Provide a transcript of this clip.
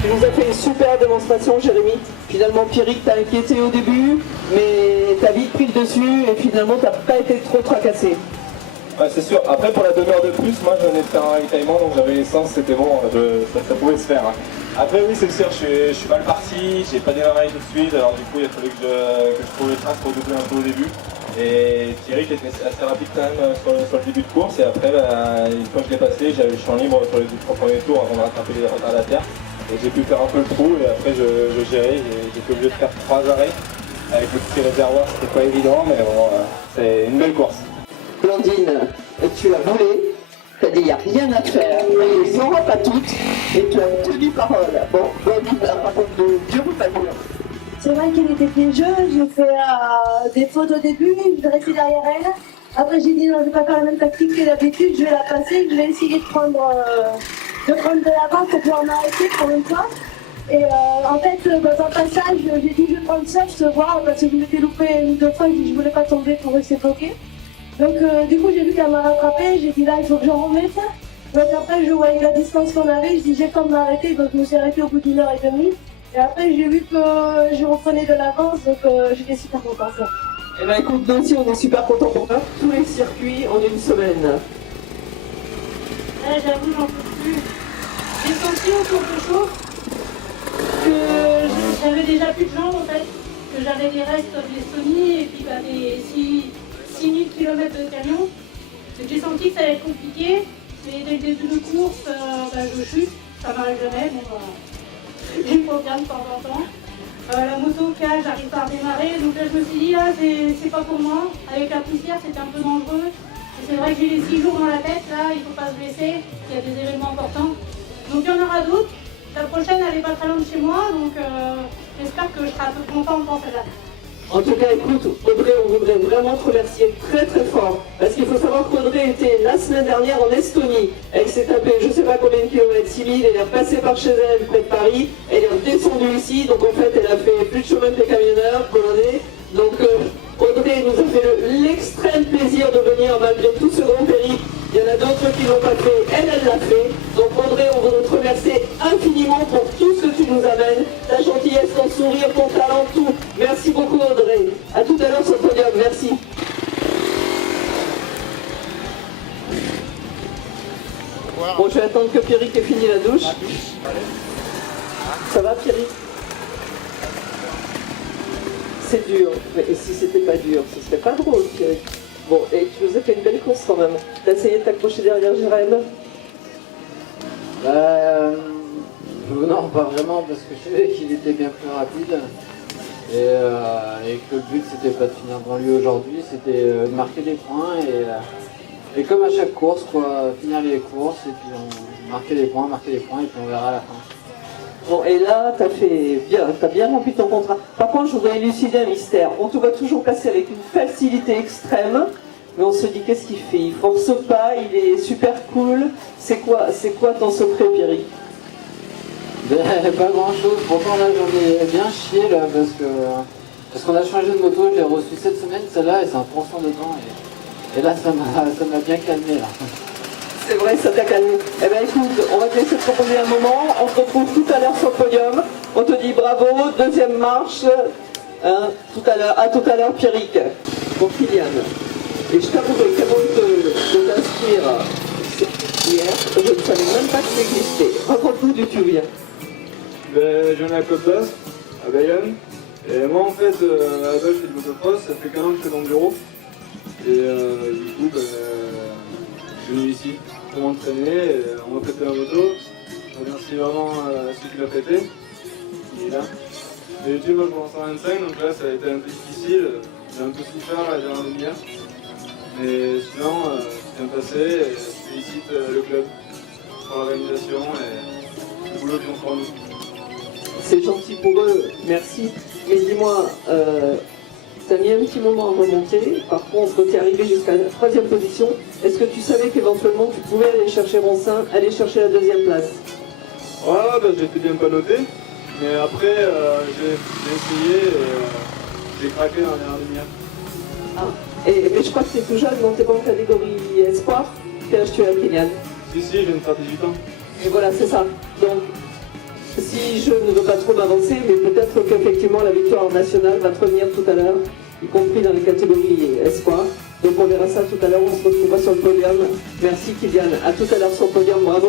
Tu nous as fait une super démonstration, Jérémy. Finalement, Pierrick t'a inquiété au début, mais t'as vite pris le dessus et finalement, t'as pas été trop tracassé. Ouais, c'est sûr. Après, pour la demi-heure de plus, moi, je venais de faire un ravitaillement, donc j'avais l'essence, c'était bon, ça pouvait se faire. Hein. Après, oui, c'est sûr, je suis mal parti, j'ai pas démarré tout de suite, alors du coup, il a fallu que je trouve les traces pour doubler un peu au début. Et Thierry qui était assez rapide quand même sur le début de course, et après, une fois que je l'ai passé, j'avais le champ libre sur les 2-3 premiers tours avant de rattraper les retardataires. Et j'ai pu faire un peu le trou, et après, je gérais, j'ai été obligé de faire 3 arrêts. Avec le petit réservoir, c'était pas évident, mais bon, c'est une belle course. Blandine, tu as volé, tu as dit il n'y a rien à faire, on les aura pas toutes, et tu as tenu parole. Bon, Blandine, par contre, dur ou pas dur? C'est vrai qu'il était piégeux, j'ai fait des fautes au début, je vais rester derrière elle. Après j'ai dit non, je vais pas faire la même tactique que d'habitude, je vais la passer, je vais essayer de prendre de l'avance pour pouvoir m'arrêter pour une fois. Et en fait, dans un passage, j'ai dit je vais prendre ça, je te vois, parce que je m'étais loupé une ou deux fois, je voulais pas tomber pour rester bloqué. Donc du coup j'ai vu qu'elle m'a rattrapé, j'ai dit là il faut que j'en remette. Donc après je voyais la distance qu'on avait, je dis j'ai le temps de m'arrêter, donc je me suis arrêtée au bout d'une heure et demie. Et après j'ai vu que je reprenais de l'avance, donc j'étais super contente. Eh bien écoute, nous aussi on est super contents pour toi, tous les circuits en une semaine. Là j'avoue j'en peux plus. J'ai senti autour de chaud que j'avais déjà plus de jambes en fait, que j'avais des restes de l'Estonie et puis des 6000 km de camion. J'ai senti que ça allait être compliqué, mais dès le début de course, je chute, ça m'arrive jamais, bon, il faut bien de temps en temps. La moto cale, j'arrive pas à redémarrer, donc là je me suis dit, ah, c'est pas pour moi. Avec la poussière, c'était un peu dangereux. Et c'est vrai que j'ai les 6 jours dans la tête, là, il faut pas se blesser, il y a des événements importants. Donc il y en aura d'autres. La prochaine, elle est pas très loin de chez moi, donc j'espère que je serai un peu contente pour celle-là. En tout cas, écoute, Audrey, on voudrait vraiment te remercier très très fort. Parce qu'il faut savoir qu'Audrey était la semaine dernière en Estonie. Elle s'est tapée je ne sais pas combien de kilomètres, 6000, elle est repassée par chez elle, près de Paris. Elle est redescendue ici, donc en fait, elle a fait plus de chemin que les camionneurs, polonais. Donc Audrey nous a fait l'extrême plaisir de venir malgré tout ce grand périple. Il y en a d'autres qui ne l'ont pas fait, elle l'a fait. Donc Audrey, on voudrait te remercier infiniment pour tout ce que tu nous amènes, ta gentillesse, ton sourire, ton talent, tout. Merci beaucoup Audrey. À tout à l'heure sur le podium, merci. Bon, je vais attendre que Pierrick ait fini la douche. Ça va Pierrick? C'est dur, mais si c'était pas dur, ce serait pas drôle Pierrick. Bon, et tu nous as fait une belle course quand même. T'as essayé de t'accrocher derrière Jérém? Non, pas vraiment, parce que je savais qu'il était bien plus rapide. Et que le but, c'était pas de finir devant lui aujourd'hui, c'était de marquer des points. Et comme à chaque course, quoi, finir les courses, et puis marquer des points, et puis on verra à la fin. Bon, et là, t'as bien rempli ton contrat. Par contre, je voudrais élucider un mystère. On te voit toujours passer avec une facilité extrême, mais on se dit, qu'est-ce qu'il fait? Il force pas, il est super cool. C'est quoi ton secret, Pierrick? Pas grand chose, pourtant là j'en ai bien chié là, parce qu'on a changé de moto, je l'ai reçu cette semaine, celle-là, et c'est un tronçon dedans, et là ça m'a bien calmé là. C'est vrai, ça t'a calmé. Eh bien écoute, on va te laisser te proposer un moment. On se retrouve tout à l'heure sur le podium. On te dit bravo, deuxième marche. À tout à l'heure, Pierrick. Pour Kylian. Et je t'avouerai qu'avant de t'inscrire hier, je ne savais même pas que ça existait. Raconte-nous d'où tu viens. Je viens de la Côte d'Azur, à Bayonne. Et moi en fait, à la base je fais du motocross, ça fait qu'un an que je fais d'enduro. Et du coup, je suis venu ici pour m'entraîner, on m'a prêté la moto. Je remercie vraiment celui qui l'a prêté, il est là. D'habitude moi je commence en 25, donc là ça a été un peu difficile, j'ai un peu souffert la dernière demi-heure. Mais sinon, c'est bien passé, et je félicite le club pour l'organisation et le boulot qu'ils ont fourni. C'est gentil pour eux, merci. Mais dis-moi, t'as mis un petit moment à remonter, par contre t'es arrivé jusqu'à la 3e position. Est-ce que tu savais qu'éventuellement tu pouvais aller chercher Ronsin, aller chercher la 2e place? Ouais, j'étais bien pas noté, mais après j'ai essayé et j'ai craqué dans la dernière demi-heure. Ah. Mais je crois que c'est tout jeune, donc t'es pas en catégorie espoir. Quel âge tu as, Kylian? Si, je viens de faire 18 ans. Et voilà, c'est ça. Donc, si si je ne veux pas trop m'avancer, mais peut-être qu'effectivement la victoire nationale va te revenir tout à l'heure, y compris dans les catégories espoir. Donc on verra ça tout à l'heure, on se retrouvera sur le podium. Merci Kylian, à tout à l'heure sur le podium, bravo.